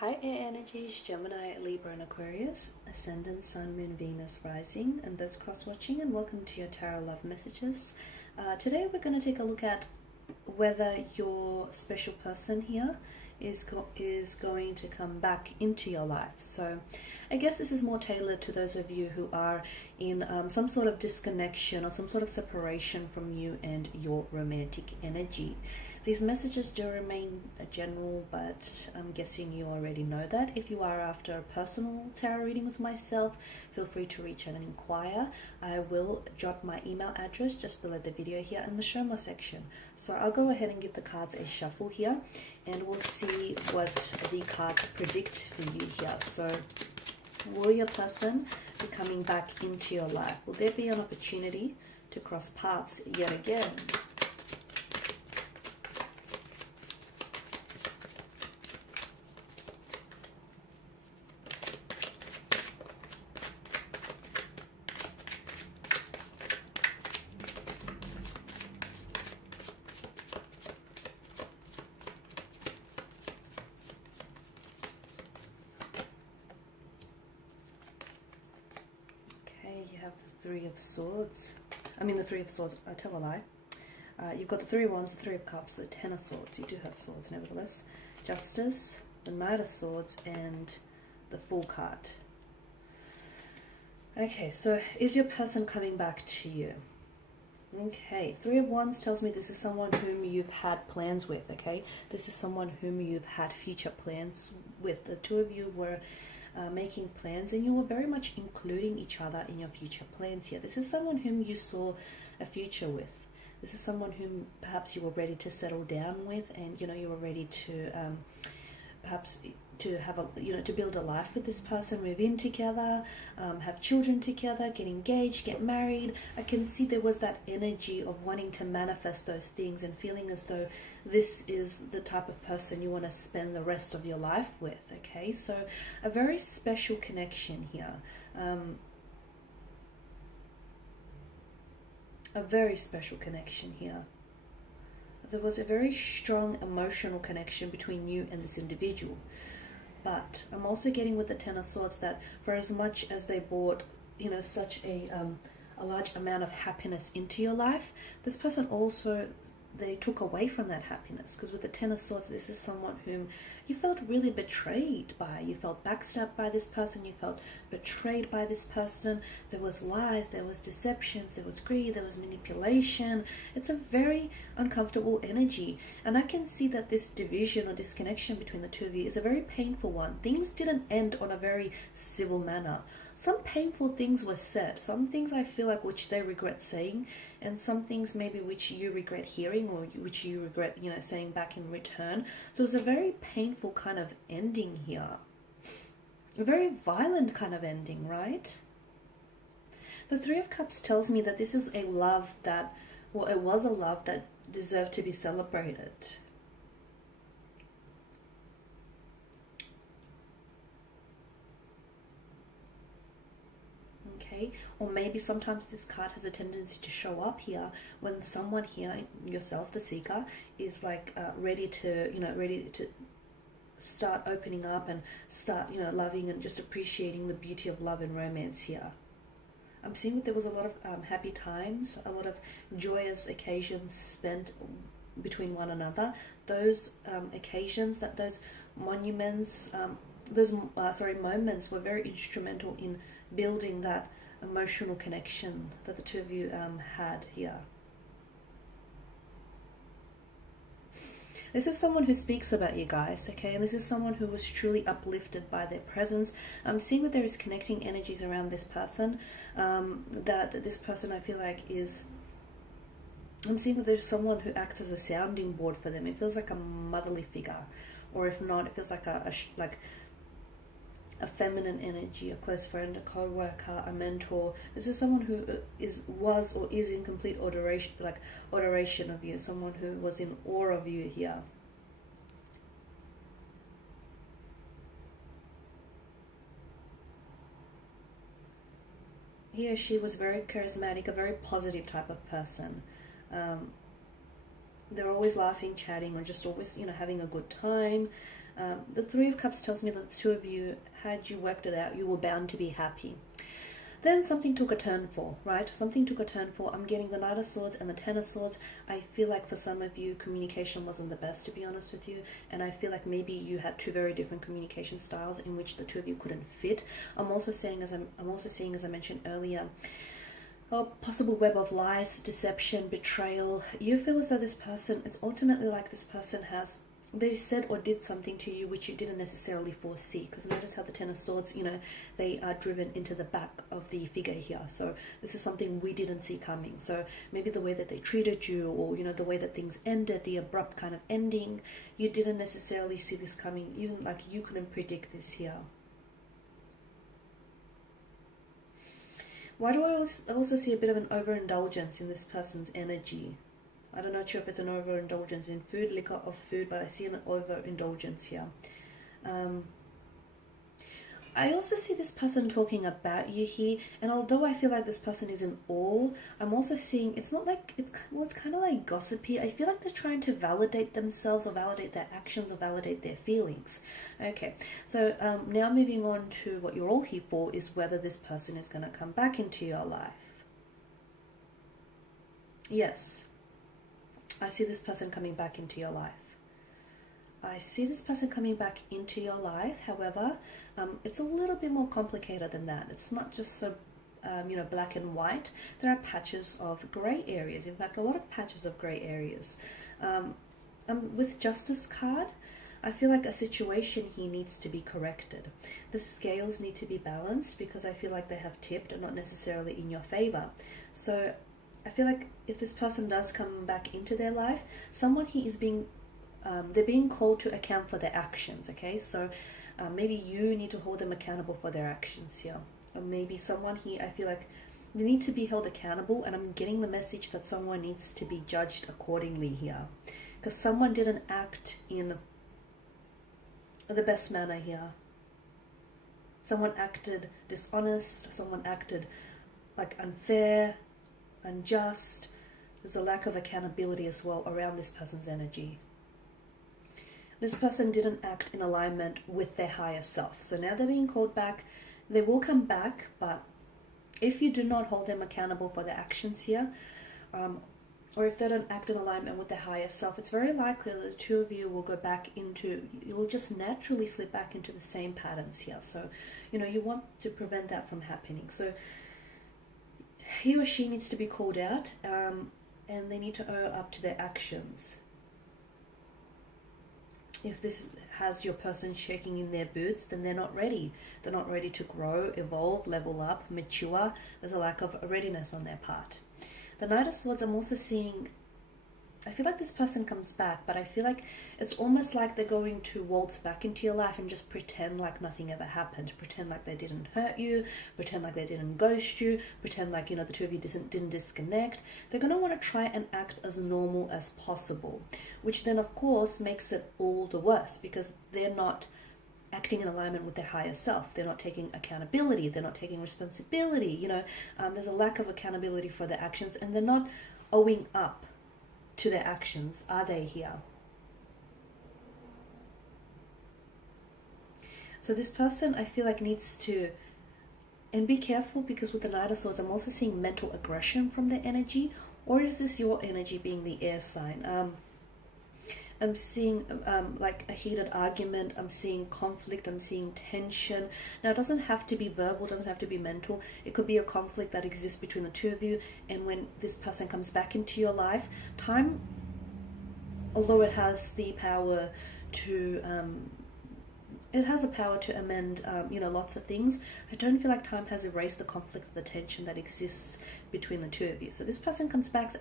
Hi Air Energies, Gemini, Libra and Aquarius, Ascendant, Sun, Moon, Venus, Rising, and those cross-watching, and welcome to your Tarot Love Messages. Today we're going to take a look at whether your special person here is going to come back into your life. So I guess this is more tailored to those of you who are in some sort of disconnection or some sort of separation from you and your romantic energy. These messages do remain general, but I'm guessing you already know that. If you are after a personal tarot reading with myself, feel free to reach out and inquire. I will drop my email address just below the video here in the show more section. So I'll go ahead and give the cards a shuffle here, and we'll see what the cards predict for you here. So will your person be coming back into your life? Will there be an opportunity to cross paths yet again? You have the Three of Swords. The Three of Swords, I tell a lie. You've got the Three of Wands, the Three of Cups, the Ten of Swords. You do have swords, nevertheless. Justice, the Knight of Swords, and the Fool card. Okay, so is your person coming back to you? Okay, Three of Wands tells me this is someone whom you've had plans with, okay? This is someone whom you've had future plans with. The two of you were making plans, and you were very much including each other in your future plans here. This is someone whom you saw a future with. This is someone whom perhaps you were ready to settle down with, and you were ready to perhaps to have a to build a life with this person, move in together, have children together, get engaged, get married. I can see there was that energy of wanting to manifest those things and feeling as though this is the type of person you want to spend the rest of your life with. Okay, so a very special connection here. A very special connection here. There was a very strong emotional connection between you and this individual. But I'm also getting with the Ten of Swords that for as much as they brought, such a large amount of happiness into your life, this person also, they took away from that happiness. Because with the Ten of Swords, this is someone whom you felt really betrayed by. You felt backstabbed by this person. You felt betrayed by this person. There was lies, there was deceptions, there was greed, there was manipulation. It's a very uncomfortable energy. And I can see that this division or disconnection between the two of you is a very painful one. Things didn't end on a very civil manner. Some painful things were said. Some things I feel like which they regret saying, and some things maybe which you regret hearing, or which you regret, saying back in return. So it was a very painful kind of ending here. A very violent kind of ending, right? The Three of Cups tells me that this is a love that, well, it was a love that deserved to be celebrated. Okay, or maybe sometimes this card has a tendency to show up here when someone here, yourself, the seeker, is like ready to start opening up and start, loving and just appreciating the beauty of love and romance here. I'm seeing that there was a lot of happy times, a lot of joyous occasions spent between one another. Those occasions, those moments were very instrumental in building that emotional connection that the two of you had here. This is someone who speaks about you guys, okay? And this is someone who was truly uplifted by their presence. I'm seeing that there is connecting energies around this person, that this person, I feel like, I'm seeing that there's someone who acts as a sounding board for them. It feels like a motherly figure, or if not, it feels like a feminine energy, a close friend, a co-worker, a mentor. This is someone who was or is in complete adoration of you, someone who was in awe of you here. He or she was very charismatic, a very positive type of person. They're always laughing, chatting, or just always, having a good time. The Three of Cups tells me that the two of you, had you worked it out, you were bound to be happy. Then something took a turn for, right? Something took a turn for. I'm getting the Knight of Swords and the Ten of Swords. I feel like for some of you, communication wasn't the best, to be honest with you. And I feel like maybe you had two very different communication styles in which the two of you couldn't fit. I'm also seeing, as I mentioned earlier, a possible web of lies, deception, betrayal. You feel as though this person, it's ultimately like this person they said or did something to you which you didn't necessarily foresee. Because notice how the Ten of Swords, they are driven into the back of the figure here. So this is something we didn't see coming. So maybe the way that they treated you, or the way that things ended, the abrupt kind of ending, you didn't necessarily see this coming. Even like you couldn't predict this here. Why do I also see a bit of an overindulgence in this person's energy? I'm not sure if it's an overindulgence in food, liquor, or food, but I see an overindulgence here. I also see this person talking about you here, and although I feel like this person is in awe, I'm also seeing it's kind of like gossipy. I feel like they're trying to validate themselves, or validate their actions, or validate their feelings. Okay, so now moving on to what you're all here for is whether this person is going to come back into your life. Yes, I see this person coming back into your life. I see this person coming back into your life. However, it's a little bit more complicated than that. It's not just so, black and white. There are patches of grey areas. In fact, a lot of patches of grey areas. With Justice card, I feel like a situation here needs to be corrected. The scales need to be balanced because I feel like they have tipped and not necessarily in your favor. So I feel like if this person does come back into their life, someone here is they're being called to account for their actions, okay? So maybe you need to hold them accountable for their actions here. Or maybe someone here, I feel like they need to be held accountable, and I'm getting the message that someone needs to be judged accordingly here. Because someone didn't act in the best manner here. Someone acted dishonest, someone acted like unfair, unjust. There's a lack of accountability as well around this person's energy. This person didn't act in alignment with their higher self. So now they're being called back. They will come back, but if you do not hold them accountable for their actions here, or if they don't act in alignment with their higher self, it's very likely that the two of you will go back you'll just naturally slip back into the same patterns here. So, you want to prevent that from happening. So he or she needs to be called out, and they need to own up to their actions. If this has your person shaking in their boots, then they're not ready. They're not ready to grow, evolve, level up, mature. There's a lack of readiness on their part. The Knight of Swords, I'm also seeing, I feel like this person comes back, but I feel like it's almost like they're going to waltz back into your life and just pretend like nothing ever happened. Pretend like they didn't hurt you, pretend like they didn't ghost you, pretend like, the two of you didn't disconnect. They're going to want to try and act as normal as possible, which then of course makes it all the worse because they're not acting in alignment with their higher self. They're not taking accountability. They're not taking responsibility. There's a lack of accountability for their actions, and they're not owing up to their actions, are they here? So this person, I feel like, needs to, and be careful, because with the Knight of Swords, I'm also seeing mental aggression from their energy. Or is this your energy being the air sign? I'm seeing like a heated argument. I'm seeing conflict. I'm seeing tension. Now, it doesn't have to be verbal. It doesn't have to be mental. It could be a conflict that exists between the two of you. And when this person comes back into your life, time, although it has the power to, amend, lots of things, I don't feel like time has erased the conflict or the tension that exists between the two of you. So this person comes back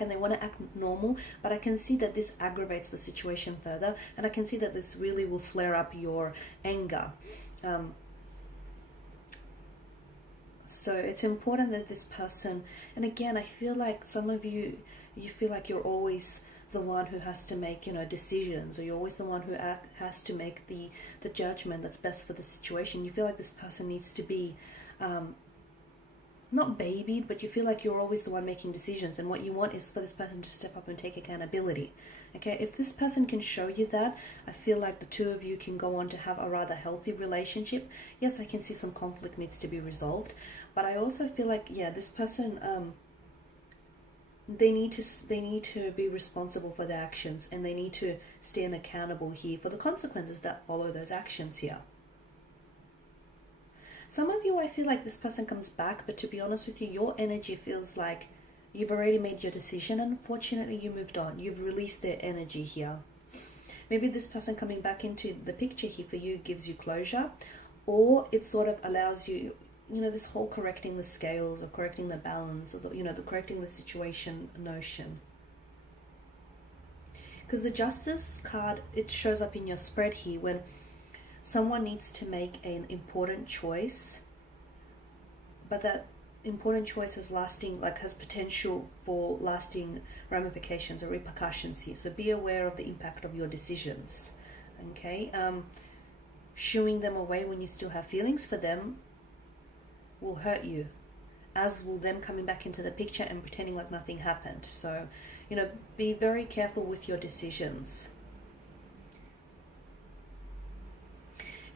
and they want to act normal, but I can see that this aggravates the situation further, and I can see that this really will flare up your anger. So it's important that this person, and again, I feel like some of you feel like you're always the one who has to make, decisions, or you're always the one who has to make the judgment that's best for the situation. You feel like this person needs to be not babied, but you feel like you're always the one making decisions, and what you want is for this person to step up and take accountability. Okay, if this person can show you that, I feel like the two of you can go on to have a rather healthy relationship. Yes, I can see some conflict needs to be resolved, but I also feel like, yeah, this person, they need to be responsible for their actions, and they need to stand accountable here for the consequences that follow those actions here. Some of you, I feel like this person comes back, but to be honest with you, your energy feels like you've already made your decision, and unfortunately you moved on. You've released their energy here. Maybe this person coming back into the picture here for you gives you closure, or it sort of allows you, you know, this whole correcting the scales or correcting the balance, or the, you know, the correcting the situation notion. Because the Justice card, it shows up in your spread here when someone needs to make an important choice, but that important choice is lasting, like has potential for lasting ramifications or repercussions here. So be aware of the impact of your decisions. Okay, shooing them away when you still have feelings for them will hurt you, as will them coming back into the picture and pretending like nothing happened. So, you know, be very careful with your decisions.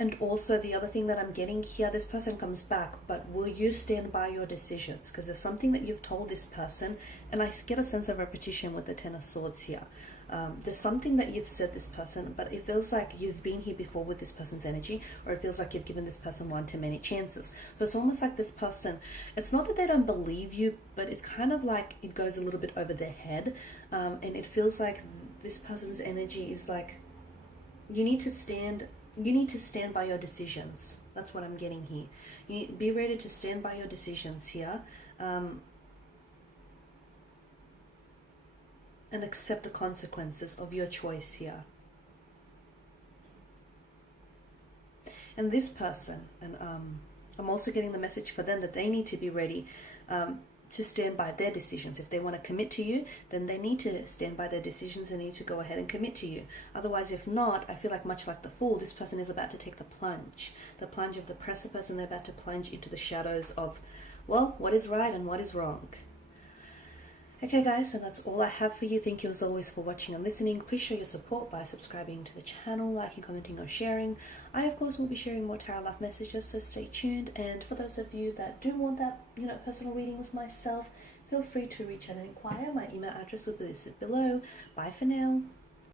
And also the other thing that I'm getting here, this person comes back, but will you stand by your decisions? Because there's something that you've told this person, and I get a sense of repetition with the Ten of Swords here. There's something that you've said this person, but it feels like you've been here before with this person's energy, or it feels like you've given this person one too many chances. So it's almost like this person, it's not that they don't believe you, but it's kind of like it goes a little bit over their head, and it feels like this person's energy is like, you need to stand by your decisions. That's what I'm getting here. You need to be ready to stand by your decisions here, and accept the consequences of your choice here. And this person, and I'm also getting the message for them that they need to be ready to stand by their decisions. If they want to commit to you, then they need to stand by their decisions and need to go ahead and commit to you. Otherwise, if not, I feel like much like the Fool, this person is about to take the plunge of the precipice, and they're about to plunge into the shadows of, well, what is right and what is wrong. Okay guys, and that's all I have for you. Thank you as always for watching and listening. Please show your support by subscribing to the channel, liking, commenting, or sharing. I of course will be sharing more tarot love messages, so stay tuned. And for those of you that do want that, you know, personal reading with myself, feel free to reach out and inquire. My email address will be listed below. Bye for now.